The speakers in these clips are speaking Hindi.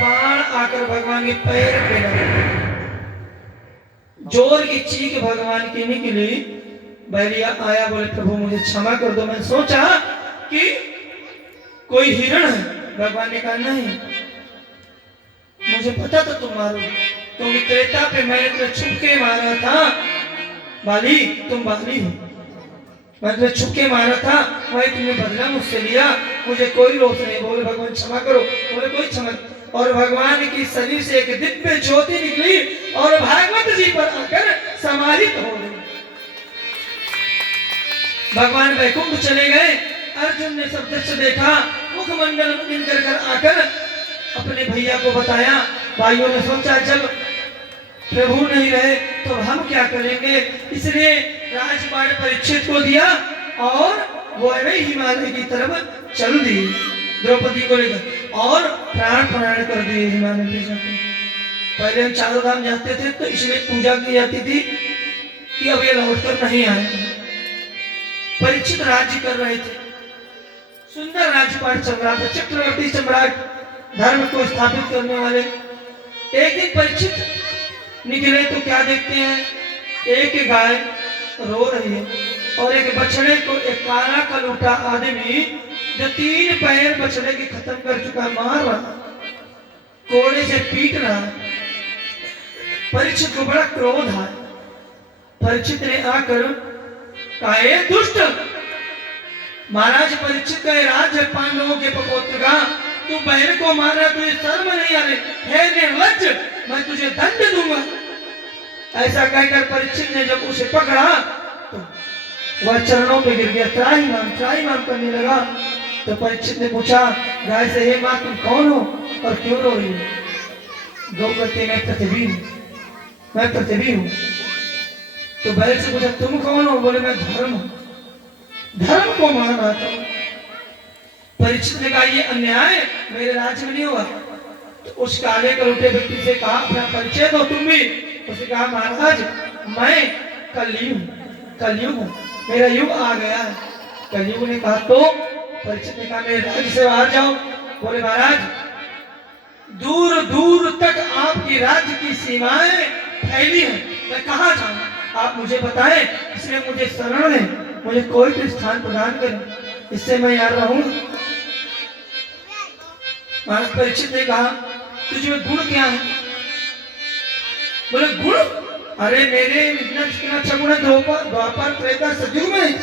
बाण आकर भगवान के पैर पे लगा। जोर की चीख भगवान की निकली। बैरिया आया, बोले प्रभु मुझे क्षमा कर दो, मैंने सोचा कि कोई हिरण है। भगवान ने कहा नहीं, मुझे पता था तुम मारोगे, क्योंकि त्रेता पे मैंने तुम्हें छुपके मारा था। बाली, तुम बाली हो, मैं तुम्हें छुपके मारा था, वही तुमने बदला मुझसे लिया, मुझे कोई रोक नहीं। बोले भगवान क्षमा करो। बोले कोई क्षमा। और भगवान की शरीर से एक दिव्य ज्योति निकली और भागवत जी पर आकर समाहित हो गई। भगवान वैकुंठ चले गए। अर्जुन ने सब दृश्य देखा, मुखमंडल कर आकर अपने भैया को बताया। भाइयों ने सोचा जब प्रभु नहीं रहे तो हम क्या करेंगे, इसलिए राजपाट परीक्षित को दिया और वो हिमालय की तरफ चल दिए द्रौपदी को लेकर और प्राण कर दिए हिमालय में जाकर। पहले हम चारों धाम जाते थे तो इसलिए पूजा की जाती थी कि अब ये लौटकर नहीं आएंगे। परीक्षित राज्य कर रहे थे, सुंदर राजपाट चल रहा था, चक्रवर्ती सम्राट, धर्म को स्थापित करने वाले। एक दिन परीक्षित निकले तो क्या देखते हैं, एक गाय रो रही है और एक बछड़े को एक काला कलूटा आदमी जो 3 पैर बछड़े के खत्म कर चुका मार रहा, कोड़े से पीट रहा। परीक्षित को बड़ा क्रोध आया। परीक्षित ने आकर कहा, दुष्ट महाराज परीक्षित का राज्य पांडवों के पपुत्र का, तू बहन को मारा, तुझे शर्म नहीं आ रही? हे निर्लज्ज, मैं तुझे दंड दूंगा। ऐसा कहकर परीक्षित ने जब उसे पकड़ा तो वह चरणों पे गिर गया, त्राहिमाम करने लगा। तो परीक्षित ने पूछा गाय से, हे माँ तुम कौन हो और क्यों रो रही हो? गौ कहती मैं पृथ्वी हूँ। तो बैल से पूछा तुम कौन हो? बोले मैं धर्म हूँ, धर्म को मान रहा था। परीक्षित ने कहा ये अन्याय मेरे राज्य में नहीं हुआ। तो उस काले कलूटे व्यक्ति से कहा अपना परिचय दो तुम भी। उसने कहा महाराज मैं कलयुग हूँ, मेरा युग आ गया है। कलयुग ने कहा तो? परीक्षित ने कहा मेरे राज्य से बाहर जाओ। बोले महाराज दूर दूर तक आपकी राज्य की सीमाएं फैली हैं, मैं कहाँ जाऊँ, आप मुझे बताएं। इसलिए मुझे शरण है, मुझे कोई भी स्थान प्रदान करें, इससे मैं यहाँ रहूं। महाराज परीक्षित ने कहा तुझे गुण क्या है? बोले गुण, अरे मेरे इतना अच्छा गुण है द्वापर त्रेता सतयुग में।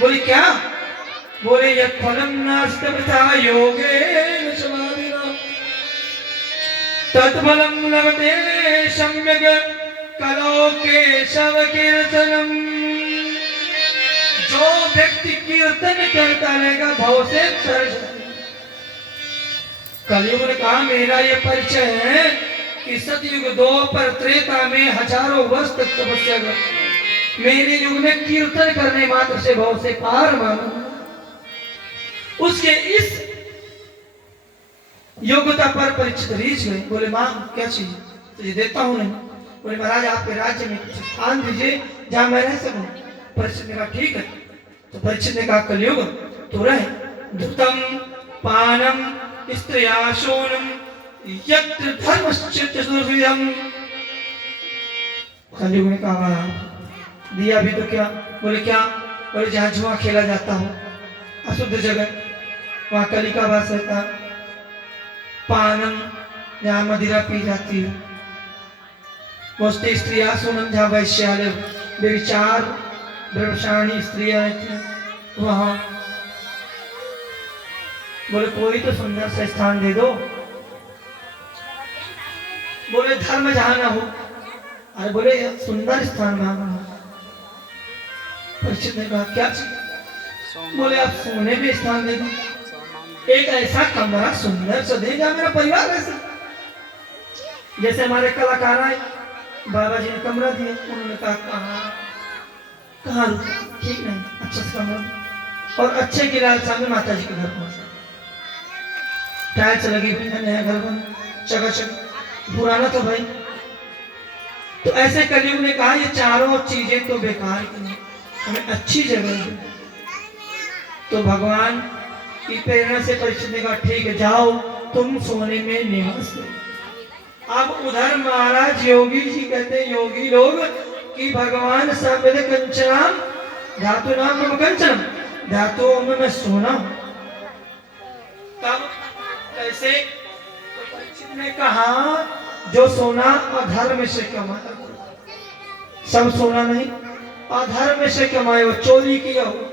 बोले क्या? बोले यत् फलम नास्ति योगेन समाधिना तत्फलम लभते सम्यक् कलो केशव कीर्तनम। जो व्यक्ति कीर्तन करता रहेगा भव से तर। कलयुग ने कहा मेरा ये परिचय है कि सतयुग द्वापर त्रेता में हजारों वर्ष तक तपस्या कर, मेरे युग में कीर्तन करने मात्र से भव से पार मानो। उसके इस योग्यता पर परीक्षित रीझ गए। बोले मां क्या चाहिए? तुझे देता हूं नहीं। बोले महाराज आपके राज्य में कुछ स्थान दीजिए जहां मैं रह सकूं। परीक्षित ने कहा ठीक है। तो परीक्षित ने कहा कलयुग तो रहे धुतम पानम स्त्रियाशोनम यत्र धर्मश्चित्त सुरभियम। कलयुग ने कहा दिया भी तो क्या? बोले क्या? बोले जहां जुआ खेला जाता हो, अशुद्ध जगह, वहां कली का वास रहता। पानम जहां मदिरा पी जाती है, स्त्रियाशोनम जहां वैश्यालय व्यभिचार ब्रह्मचारिणी स्त्रियां रहती हैं वहां। बोले कोई तो सुंदर सा स्थान दे दो। बोले धर्म जहां ना हो। अरे बोले सुंदर स्थान मांगो। परीक्षित ने कहा क्या चाहिए? बोले आप सोने पे स्थान दे दो, एक ऐसा कमरा सुंदर सा दे जहां मेरा परिवार रह सके। जैसे हमारे कलाकार आए, बाबा जी ने कमरा दिया, उन्होंने कहा कहाँ ठीक नहीं, अच्छा सा कमरा। और अच्छे की लालसा में माता जी के घर पहुंचे। टाइल्स लगी हुई है, नया घर बना चकाचक, पुराना तो भाई। तो ऐसे कलयुग ने कहा ये चारों चीजें तो बेकार की, हमें अच्छी जगह दो। तो भगवान की प्रेरणा से परीक्षित ने कहा ठीक है जाओ तुम सोने में निवास करो। अब उधर महाराज योगी जी कहते हैं, योगी लोग कि भगवान सब कंचनाम धातु नाम मम कंचनम, धातुओं में सोना। तब कैसे? तो परीक्षित ने कहा जो सोना अधर्म से कमाया, सब सोना नहीं, अधर्म से कमाए, वो चोरी किया हो,